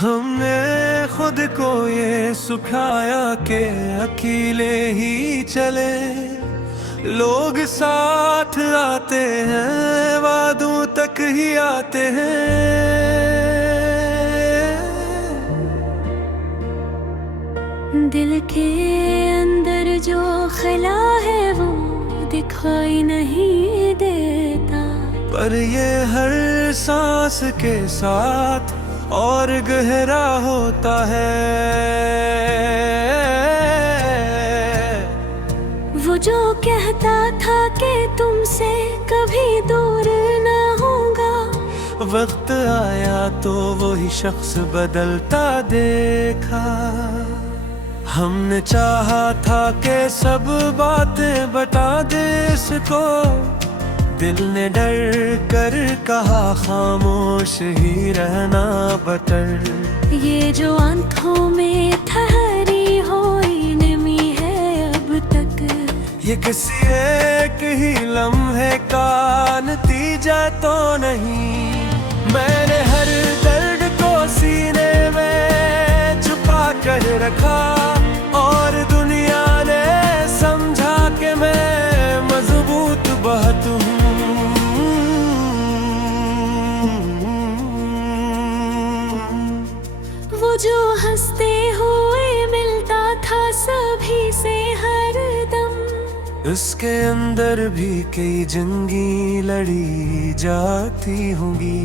हमने खुद को ये सुखाया के अकेले ही चले। लोग साथ आते हैं, वादों तक ही आते हैं। दिल के अंदर जो खला है वो दिखाई नहीं देता, पर ये हर सांस के साथ और गहरा होता है। वो जो कहता था कि तुमसे कभी दूर न होगा, वक्त आया तो वही शख्स बदलता देखा। हमने चाहा था कि सब बातें बता दे इसको, दिल ने डर कर कहा खामोश ही रहना बटर। ये जो आंखों में ठहरी हुई नमी है अब तक, ये किसी एक ही लम्हे का नतीजा तो नहीं। मैंने हर दर्द को सीने में छुपा कर रखा, और दुनिया ने समझा कि मैं मजबूत बहुत हूँ। वो जो हंसते हुए मिलता था सभी से हर दम, उसके अंदर भी कई जंगी लड़ी जाती होंगी।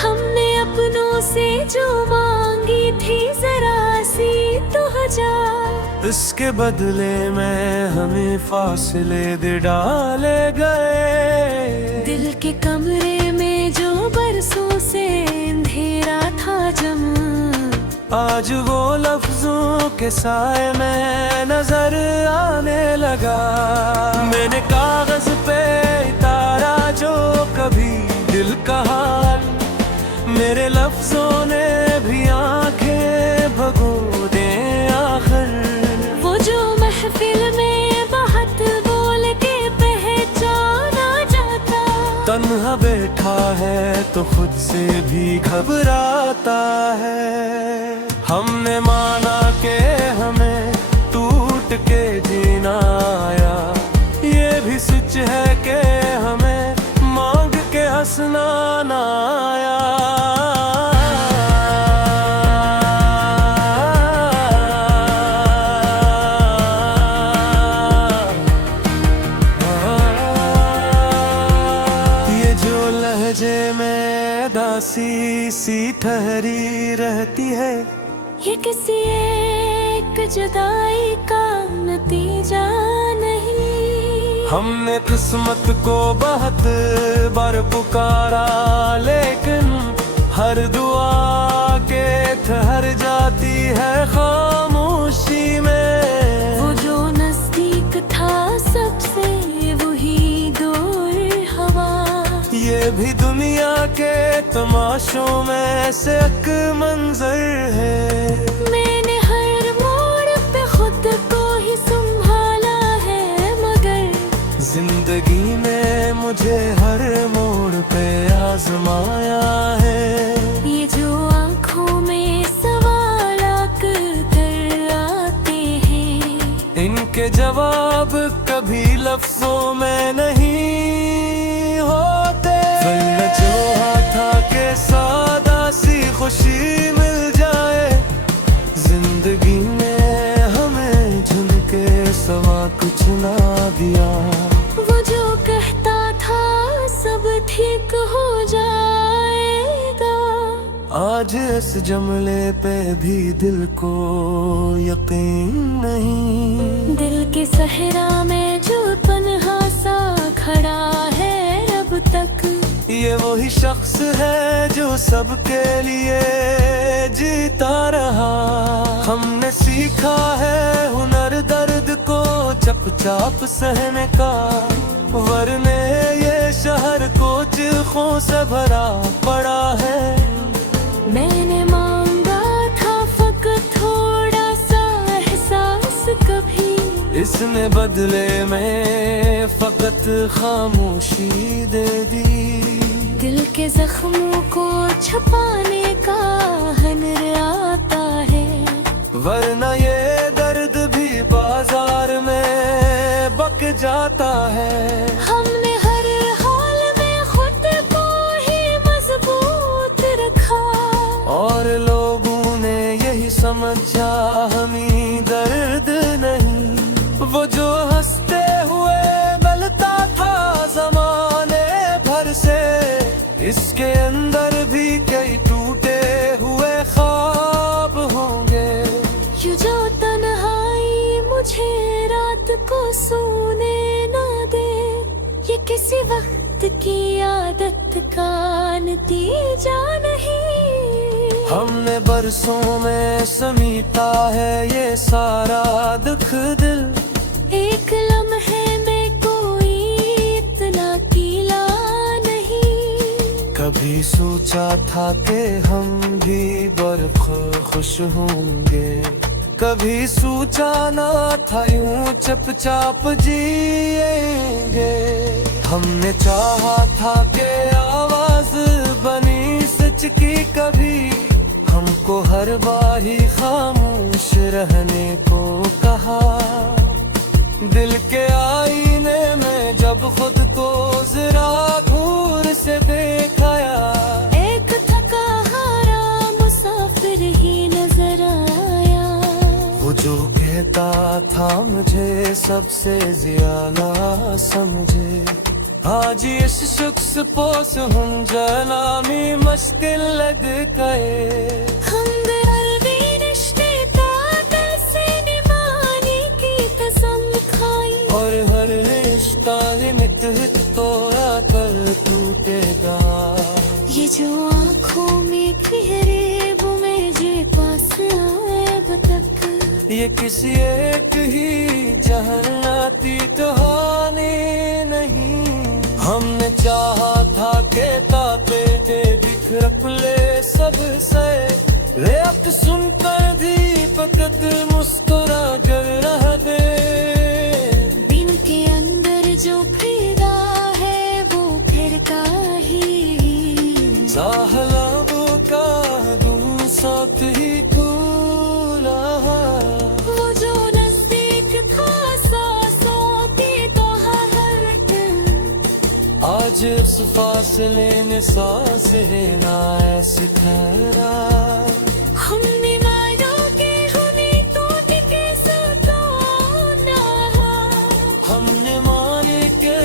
हमने अपनों से जो मांगी थी जरा सी तो जा, उसके बदले में हमें फासले दे डाले गए। दिल के कमरे में जो बरसों से अंधेरा था जमा, आज वो लफ्जों के साए में नजर आने लगा। मैंने कागज पे उतारा जो कभी दिल का हाल, मेरे लफ्जों ने भी आंखें भगो दे आखिर। वो जो महफिल में बहुत बोल के पहचाना जाता, तन्हा बैठा है तो खुद से भी घबराता है। हमने माना कि हमें टूट के जीना आया, ये भी सच है कि हमें मांग के हंसना ना आया। ये जो लहजे में दासी सी ठहरी रहती है, ये किसी एक जुदाई का नतीजा नहीं। हमने किस्मत को बहुत बार पुकारा, लेकिन हर दुआ के ठहर जाती है खामोशी में। वो जो नजदीक था सबसे वही दूर हवा, ये भी दुनिया के तमाशों में से एक मंजर है। मैंने हर मोड़ पे खुद को ही संभाला है, मगर जिंदगी ने मुझे हर मोड़ पे आजमाया है। ये जो आंखों में सवाल कर आते हैं, इनके जवाब कभी लफ्जों में नहीं होते। वरना चाहा था कि सादा सी खुशी मिल जाए, जिंदगी में हमें झुनके सवा कुछ ना दिया। वो जो कहता था सब ठीक हो जाएगा, आज इस जमले पे भी दिल को यकीन नहीं। दिल के सहरा में जो तन्हा सा खड़ा है अब तक, ये वही शख्स है जो सबके लिए जीता रहा। हमने सीखा है हुनर दर्द को चुपचाप सहने का, वरने ये शहर को चिल्खों से भरा पड़ा है। मैंने मांगा था फकत थोड़ा सा एहसास कभी, इसने बदले में फकत खामोशी दे दी। दिल के जख्मों को छुपाने का हुनर आता है, वरना ये दर्द भी बाजार में बक जाता है। हमने हर हाल में खुद को ही मजबूत रखा, और लोगों ने यही समझा हमें दर्द नहीं। वो जो हंसते हुए मिलता था जमाने भर से, इसके अंदर भी कई टूटे हुए ख्वाब होंगे। ये जो तन्हाई मुझे रात को सोने ना दे, ये किसी वक्त की आदत का नतीजा नहीं। हमने बरसों में समीटा है ये सारा दुख दिल, एक लम्हे में कोई इतना कीला नहीं। कभी सोचा था कि हम भी बर्फ खुश होंगे, कभी सोचा ना था यूं चुपचाप जिएंगे। हमने चाहा था कि आवाज बनी सच की कभी, हमको हर बारी खामोश रहने को कहा। दिल के आईने में जब खुद को जरा घूर से देखाया, एक थका हारा मुसाफिर ही नजर आया। वो जो कहता था मुझे सबसे ज्यादा समझे, आज इस शख्स पोस हम जनामी मुश्किल लग गए। हमने अरबी रिश्ते तादल से निभाने की कसम खाई, और हर रिश्ता निमित हित तोड़ा कर टूटेगा। ये जो आँखों में घेरे वो मेरे पास आए अब तक, ये किसी एक ही जहन्नती कहानी नहीं। हमने चाहा था कि ताते बिखर ले सब से, रेत सुनकर भी फकत मुस्कुरा कर रह दे। दिन के अंदर जो फिरा है वो फिरता ही, साहलाबों का दूर साथ ही कूला। वो जो नजदीक था सांसों की तो हर दिन, आज उस फासले में सांस लेना ऐसे ठहरा। हमने मानो के हमें टूट के सताना, हमने माने के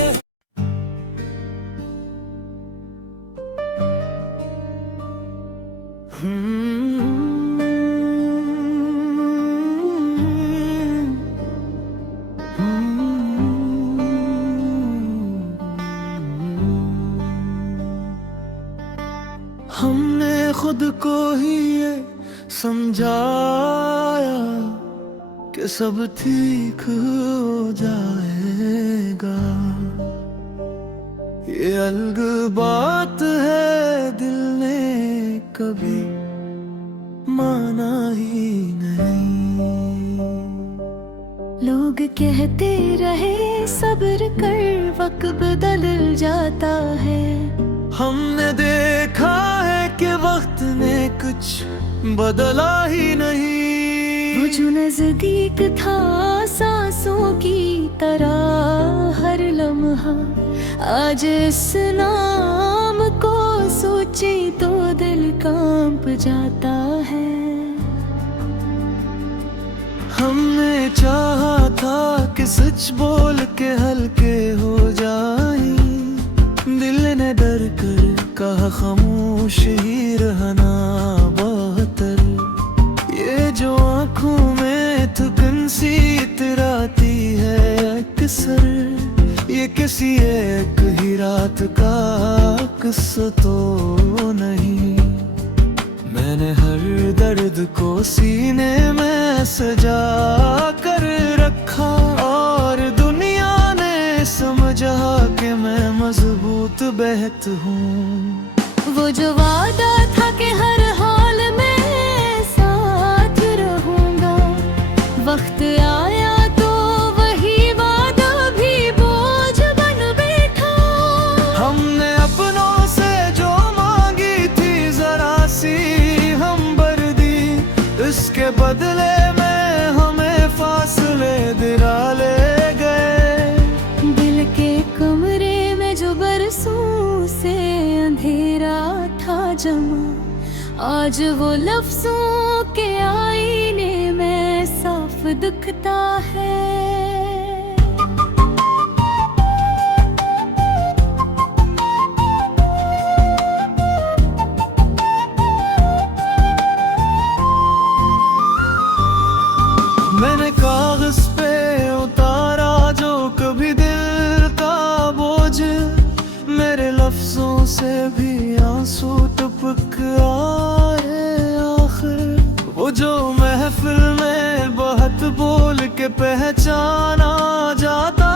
हमने खुद को ही ये समझाया कि सब ठीक हो जाएगा। ये अलग बात है दिल ने कभी माना ही नहीं। लोग कहते रहे सब्र कर वक्त बदल जाता है, हमने देखा है कि वक्त ने कुछ बदला ही नहीं। वो जो नजदीक था सांसों की तरह हर लम्हा, आज इस नाम को सोचे तो दिल कांप जाता है। हमने चाहा था कि सच बोल के हल्के हो जाए, दिल ने डर कर कहा खामोश ही रहना बेहतर। ये जो आँखों में थकन सी इतराती है अक्सर, ये किसी एक ही रात का किस्सा तो नहीं। मैंने हर दर्द को सीने में सजा कर रखा, और दुनिया ने समझा कि मैं मजबूत बेहत हूँ। वो जो वादा था कि हर हाल में साथ रहूंगा, वक्त आया तो वही वादा भी बोझ बन बैठा। हमने अपनों से जो जमा, आज वो लफ्जों के आईने में साफ दिखता है। मैंने कागज पे उतारा जो कभी दिल का बोझ, मेरे लफ्जों से भी आंसू टपक आए आखिर। वो जो महफिल में बहुत बोल के पहचाना जाता,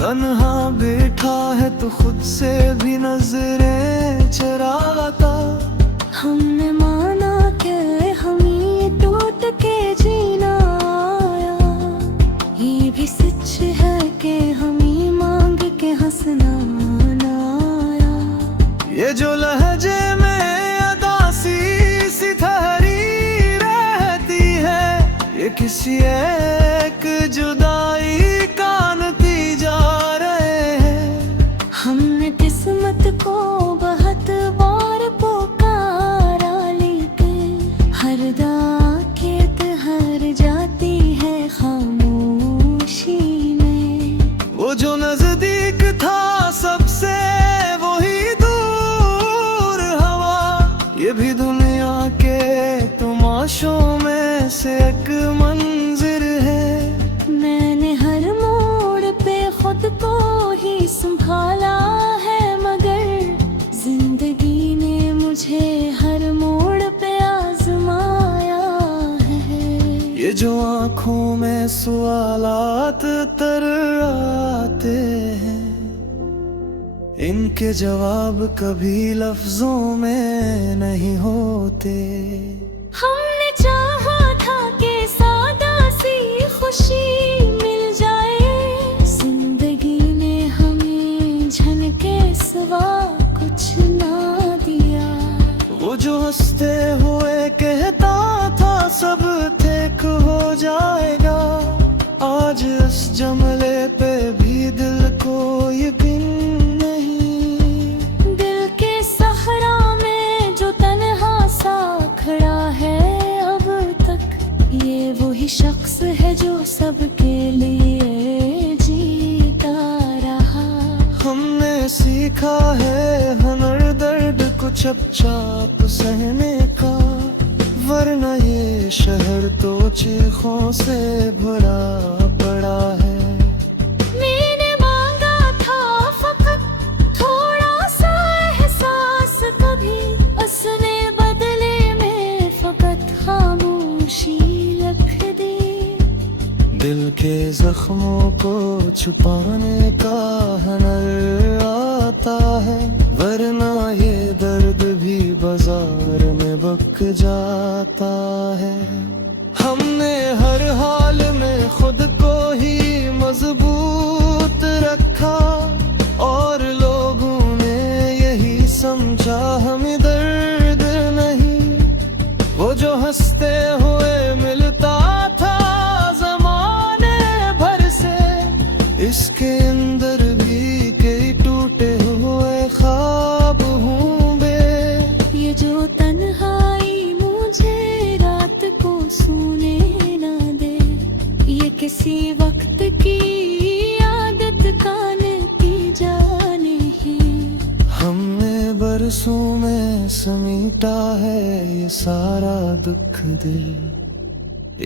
तन्हा बैठा है तो खुद से भी नजरें चराता। हमने माना कि हम ये टूट के जीना आया, ये भी सच है कि हम ये मांग के हंसना ना आया। ये जो लहजे में अदासी सी ठहरी रहती है, ये किसी एक जुदाई का नतीजा रहे हैं। हमने किस्मत को बहुत बार पुकारा, लेकिन हर दाकियत हार जाती है खामोशी में। वो जो नजदीक था सबसे वही दूर हवा, ये भी दुनिया के तमाशों में से एक मंजिर है। मैंने हर मोड़ पे खुद को ही संभाला है, मगर जिंदगी ने मुझे हर मोड़ पे आजमाया है। ये जो आँखों में सवालात तर आते हैं, इनके जवाब कभी लफ्जों में नहीं होते। हमने चाहा था कि सादा सी खुशी मिल जाए, जिंदगी ने हमें झनके सिवा कुछ ना दिया। वो जो हंसते हुए कहता था सब ठीक हो जाएगा, आज इस जमले पे भी दिल को यकीन नहीं। दिल के सहरा में जो तन्हा सा खड़ा है अब तक, ये वही शख्स है जो सबके लिए जीता रहा। हमने सीखा है हुनर दर्द को चुपचाप सहने का, वरना ये शहर तो चीखों से भरा पड़ा है। मैंने मांगा था फकत थोड़ा सा एहसास, कभी उसने बदले में फकत खामोशी रख दी। दिल के जख्मों को छुपाने का हुनर आता है, वरना ये दर्द भी बाजार में बक जाता है। हमने हर हाल में खुद को ही मजबूत रखा, और लोगों ने यही समझा हमें दर्द नहीं। वो जो हंसते हुए मिलता था जमाने भर से, इसके अंदर भी कई टूटे हुए ख्वाब हूँ बे। ये जो तन्हाई मुझे रात को सोने ना दे, ये किसी वक्त की आदत का नतीजा नहीं। हमने बरसों में समेटा है ये सारा दुख दिल,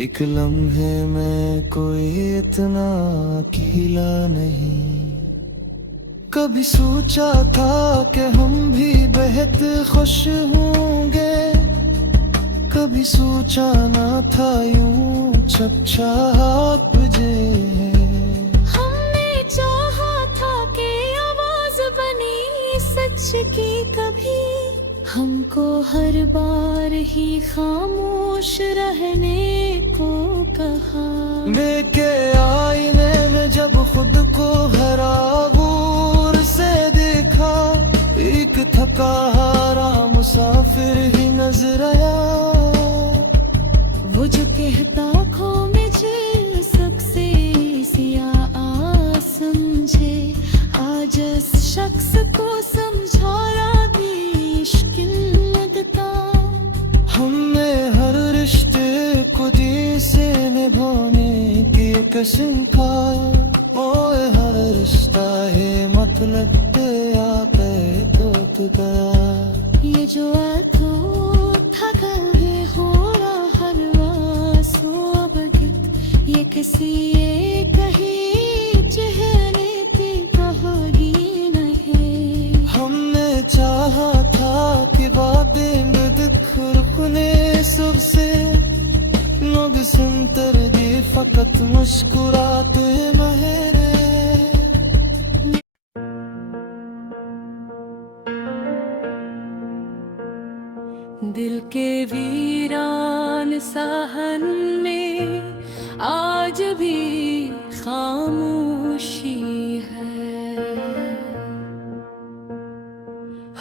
एक लम्हे में कोई इतना अकेला नहीं। कभी सोचा था कि हम भी बेहद खुश होंगे, कभी सोचा ना था यूं चुपचाप जे है। हमने चाहा था कि आवाज बनी सच की, कभी हमको हर बार ही खामोश रहने को कहा। देखे आईने में जब खुद को हरा गूर से देखा, एक थका हारा मुसाफिर ही नजर आया। वो जो कहता खो मुझे सबसे सिया आ समझे, आज इस शख्स को समझाना भी मुश्किल किस्म का ओए हर रिश्ता है मतलब ते आपे तो तुदा ये जो अथूट है हो रहा हर वासो बगित ये किसी ये कही चेहरे ती कहोगी नहीं हमने चाहा था कि वादे में खुरकुने सबसे लोग सुनतर दी फकत मुस्कुराते महरे दिल के वीरान साहन में आज भी खामोशी है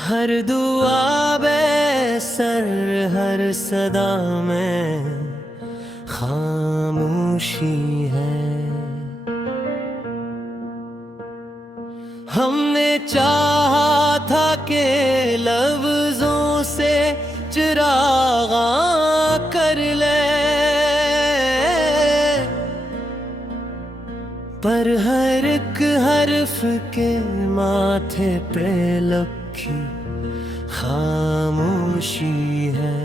हर दुआ बेसर हर सदा में खामोशी है हमने चाहा था कि लफ्जों से चिरागा कर ले पर हर एक हर्फ के माथे पे लखी खामोशी है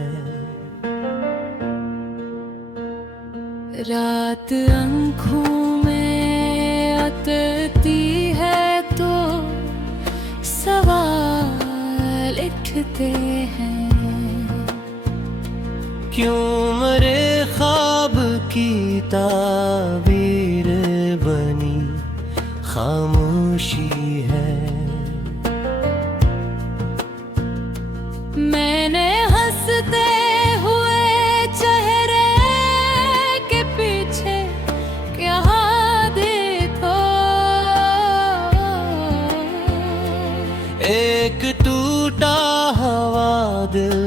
रात आँखों में आती है तो सवाल उठते हैं क्यों मरे ख्वाब की ताबीर बनी खामोशी है मैंने हंसते हुए चेहरे के पीछे क्या देखो एक टूटा हवा दिल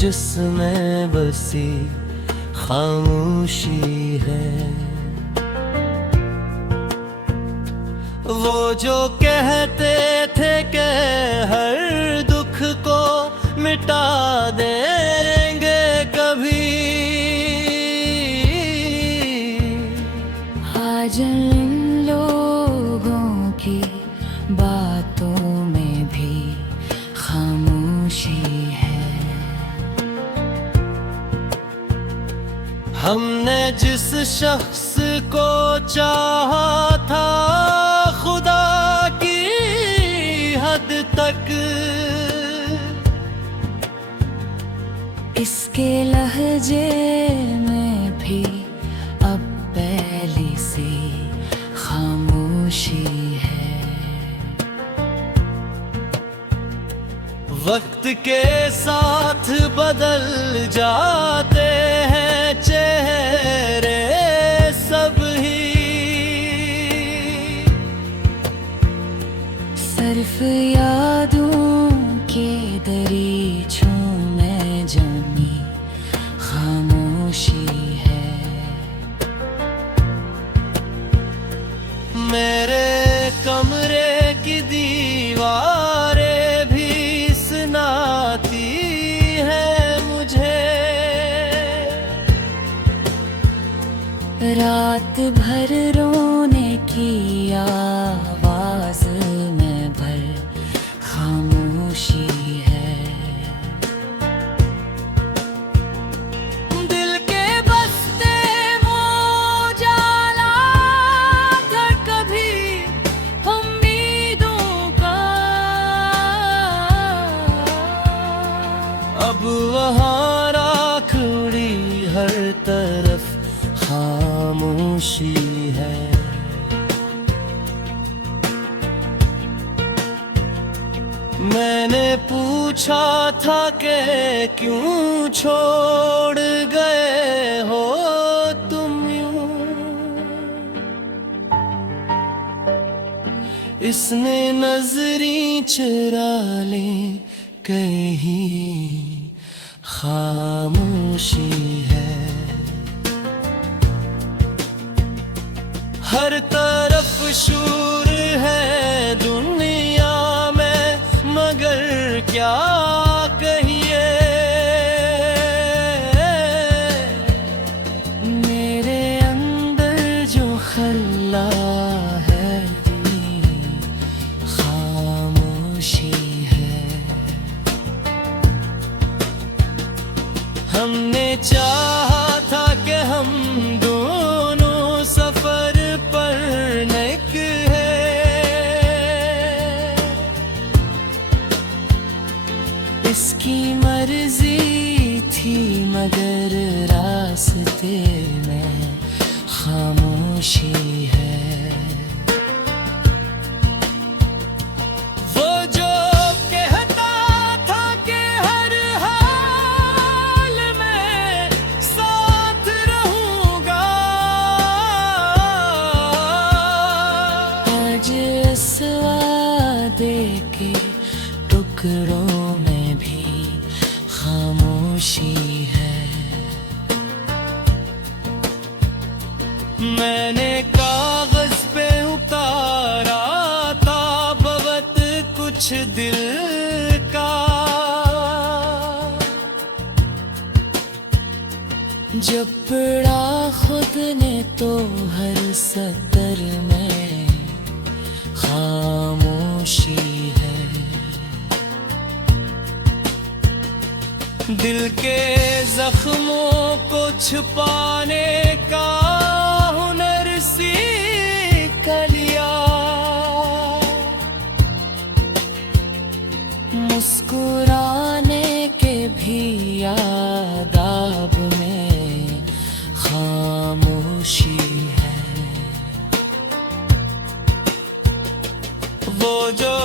जिसमें बसी खामोशी है वो जो कहते थे कि हर दुख को मिटा देंगे कभी आज इन लोगों की बातों में भी खामोशी है हमने जिस शख्स को चाहा था खुदा की हद तक इसके लहजे में भी अब पहले से खामोशी है वक्त के साथ बदल जाते हैं चेहरे सब ही सिर्फ यादों के दरीचों में जमी खामोशी है मेरे कमरे की दीवारें भी सुनाती है मुझे रात भर रोने की आवाज में भर खामोशी है दिल के बसते मोजाला था कभी उम्मीदों का अब वहाँ राख उड़ी हर तरफ खामोशी है मैंने पूछा था कि क्यों छोड़ गए हो तुम यूं इसने नजरी चुरा ले कहीं खामोशी है हर तरफ शूर है दुनिया में मगर क्या कहिए मेरे अंदर जो चाहा था कि हम दोनों सफर पर निकले, इसकी मर्जी थी मगर रास्ते में खामोशी है। वो जो कहता था कि हर हाल में साथ रहूंगा, आज इस वादे के टुकड़ों में भी खामोशी है। मैंने कागज पे उतारा था बहुत कुछ दिल का, जब पढ़ा खुद ने तो हर सतर में खामोशी है। दिल के जख्मों को छुपाने का हुनर सीख लिया, मुस्कुराने के भी आदाब में खामोशी है। वो जो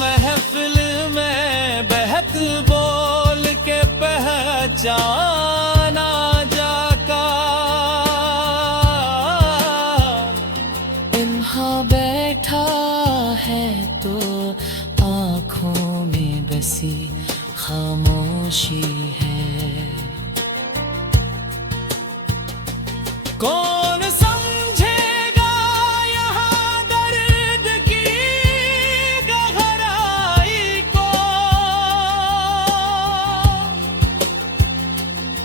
महफिल में बहक बोल के पहचाना जाका, इन्हा बैठा है तो आँखों में बसी खामोशी है। कौन समझेगा यहाँ दर्द की गहराई को,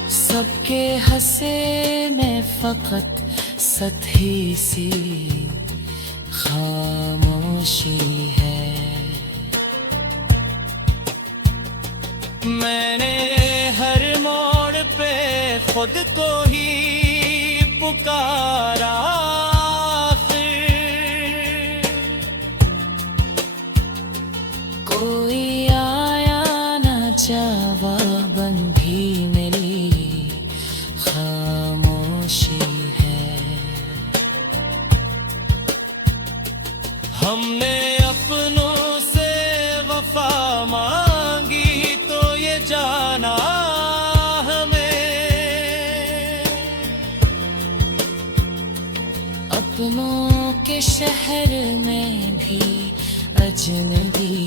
सबके हंसे में फकत सतही सी खामोशी है। मैंने हर मोड़ पे खुद को ही पुकारा, फिर कोई आया ना जवाबन भी मिली खामोशी है। हमने अपनों से वफा मांगी तो ये जाना अपनों के शहर में भी अजनबी